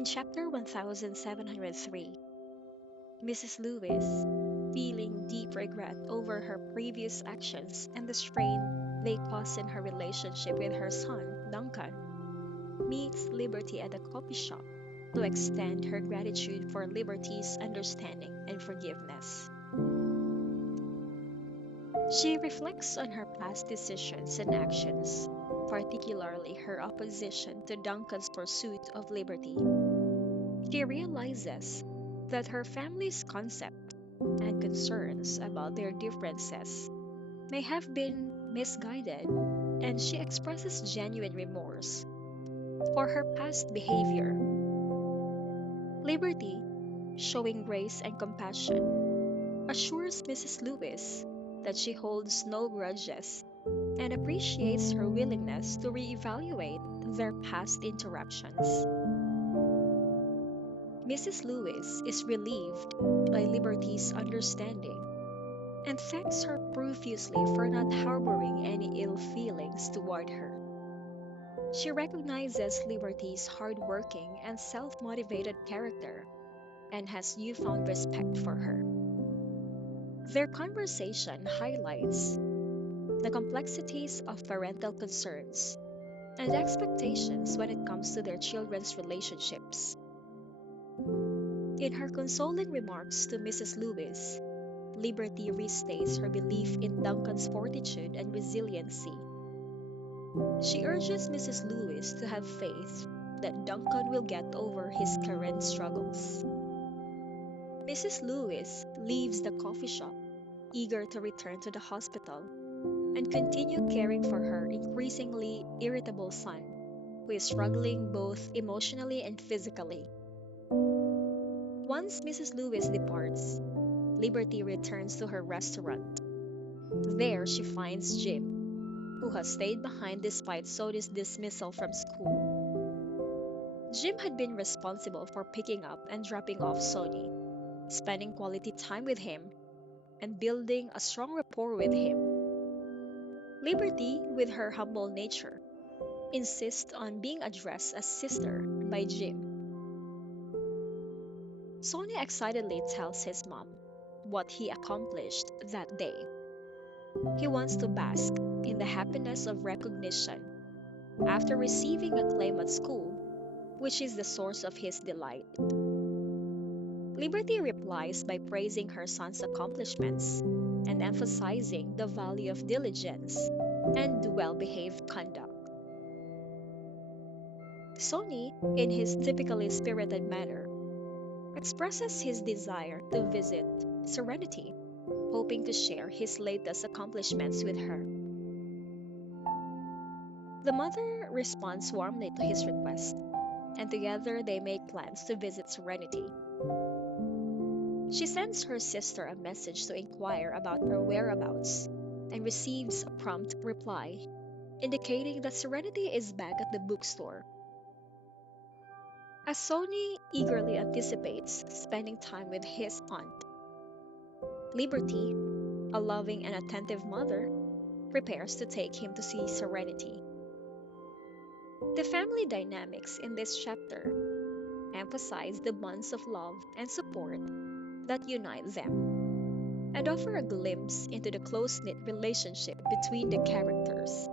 In chapter 1703, Mrs. Lewis, feeling deep regret over her previous actions and the strain they caused in her relationship with her son, Duncan, meets Liberty at a coffee shop to extend her gratitude for Liberty's understanding and forgiveness. She reflects on her past decisions and actions, particularly her opposition to Duncan's pursuit of liberty. She realizes that her family's concept and concerns about their differences may have been misguided, and she expresses genuine remorse for her past behavior. Liberty, showing grace and compassion, assures Mrs. Lewis that she holds no grudges and appreciates her willingness to reevaluate their past interactions. Mrs. Lewis is relieved by Liberty's understanding and thanks her profusely for not harboring any ill feelings toward her. She recognizes Liberty's hardworking and self motivated character and has newfound respect for her. Their conversation highlights the complexities of parental concerns and expectations when it comes to their children's relationships. In her consoling remarks to Mrs. Lewis, Liberty restates her belief in Duncan's fortitude and resiliency. She urges Mrs. Lewis to have faith that Duncan will get over his current struggles. Mrs. Lewis leaves the coffee shop, eager to return to the hospital and continue caring for her increasingly irritable son, who is struggling both emotionally and physically. Once Mrs. Lewis departs, Liberty returns to her restaurant. There she finds Jim, who has stayed behind despite Sodi's dismissal from school. Jim had been responsible for picking up and dropping off Sony, spending quality time with him, and building a strong rapport with him. Liberty, with her humble nature, insists on being addressed as sister by Jim. Sony excitedly tells his mom what he accomplished that day. He wants to bask in the happiness of recognition after receiving acclaim at school, which is the source of his delight. Liberty replies by praising her son's accomplishments and emphasizing the value of diligence and well behaved conduct. Sony, in his typically spirited manner, expresses his desire to visit Serenity, hoping to share his latest accomplishments with her. The mother responds warmly to his request, and together they make plans to visit Serenity. She sends her sister a message to inquire about her whereabouts and receives a prompt reply, indicating that Serenity is back at the bookstore. As Sony eagerly anticipates spending time with his aunt, Liberty, a loving and attentive mother, prepares to take him to see Serenity. The family dynamics in this chapter emphasize the bonds of love and support that unite them and offer a glimpse into the close knit relationship between the characters.